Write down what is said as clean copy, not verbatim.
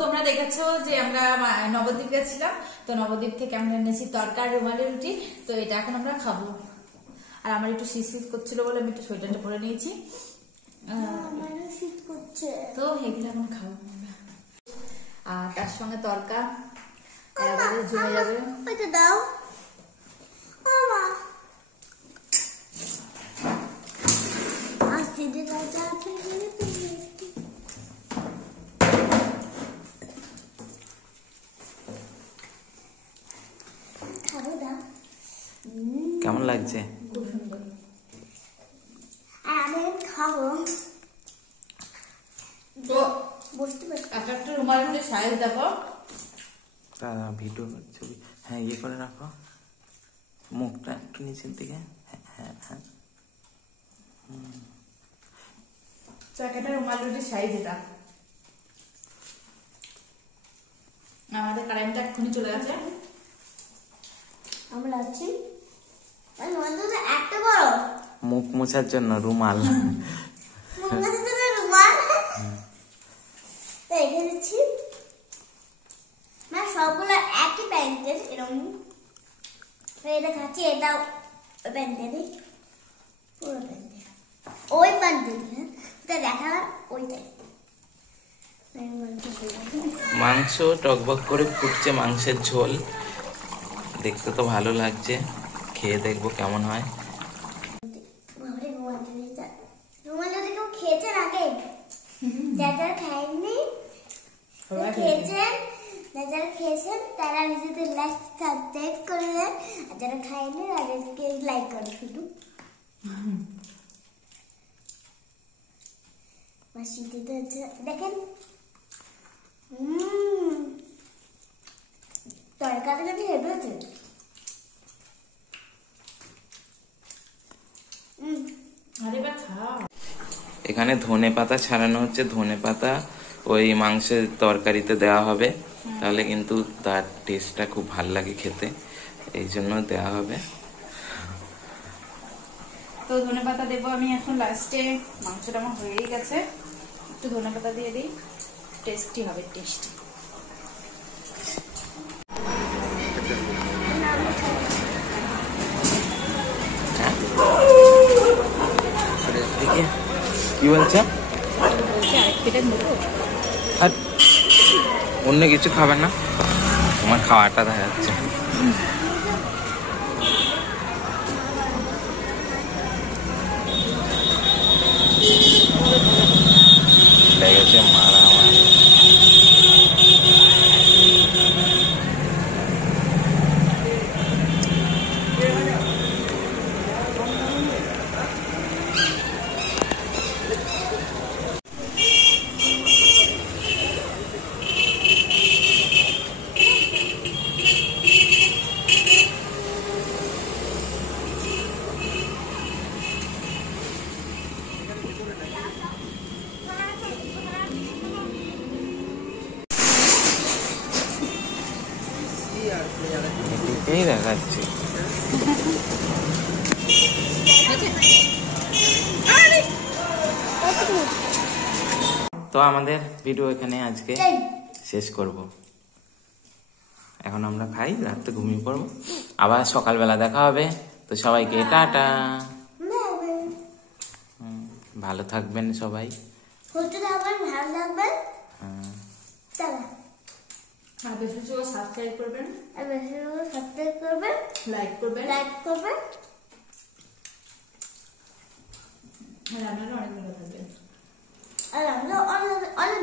তোমরা দেখেছো যে আমরা নবদ্বীপ গেছিলাম, তো নবদ্বীপ থেকে আমরা এনেছি তরকা রুমালি রুটি। তো এটা এখন আমরা খাবো। আর আমার একটু শীত করছিল বলে আমি একটু সোয়েটারটা পরে নিয়েছি। তো এগুলো এখন খাবো আমরা। আর তার সঙ্গে তরকা জমে যাবে। দাও কেমন লাগছে? খুব সুন্দর। আমি খাবো। তো একটা রুমাল রুটির সাইজ দেখো। ভিডিও ছবি হ্যাঁ ইয়ে করে রাখো, মুখটা একটু নিচের দিকে। হ্যাঁ হ্যাঁ একটা রুমাল রুটির সাইজ এটা। আমাদের কারেন্টটা এক্ষুনি চলে গেছে। আমরা আছি একটা বড় মুখ মোছার জন্য রুমাল। রেখে দিচ্ছি। সবগুলো একই প্যান্টের এরকম এটা খাচ্ছি। এটা ওই প্যান্টেরই পুরো প্যান্টের ওই প্যান্টের দেখা ওইটাই। মাংস টকবক করে ফুটছে, মাংসের ঝোল দেখতে তো ভালো লাগছে, খেয়ে দেখবো কেমন হয়। রুমাল যদি কেউ খেয়েছেন আগে, যারা খায়নি খেয়েছেন, যারা খেয়েছেন তারা নিজেদের লাইক সাবস্ক্রাইব করে দেন, আর যারা খায়নি তাদেরকে লাইক করে শুধু। দেখেন তরকারিটা কি হেভি হয়েছে। এখানে ধনে পাতা ছাড়ানো হচ্ছে, ধনে পাতা ওই মাংসের তরকারিতে দেওয়া হবে, তাহলে কিন্তু তার টেস্টটা খুব ভালো লাগে খেতে, এই জন্য দেওয়া হবে। তো ধনে পাতা দেবো আমি এখন লাস্টে। মাংসটা আমার হয়েই গেছে, একটু ধনে পাতা দিয়ে দিই, টেস্টি হবে, টেস্টি। কি বলছে? আর অন্য কিছু খাবেন না? তোমার খাওয়াটা দেখা যাচ্ছে। লেগেছে মারা আমার। এদিকেই দেখাচ্ছি। তো আমাদের ভিডিও এখানে আজকে শেষ করব। এখন আমরা খাই, রাতে ঘুমিয়ে পড়বো, আবার সকালবেলা দেখা হবে। তো সবাইকে টাটা। ভালো থাকবেন সবাই। ভালো থাকবেন। আর বেশি সাবস্ক্রাইব করবেন, আর বেশি সাবস্ক্রাইব করবেন, লাইক করবেন, আর আপনারা অনেক ভালো থাকবেন। আর আমরা অনেক ভালো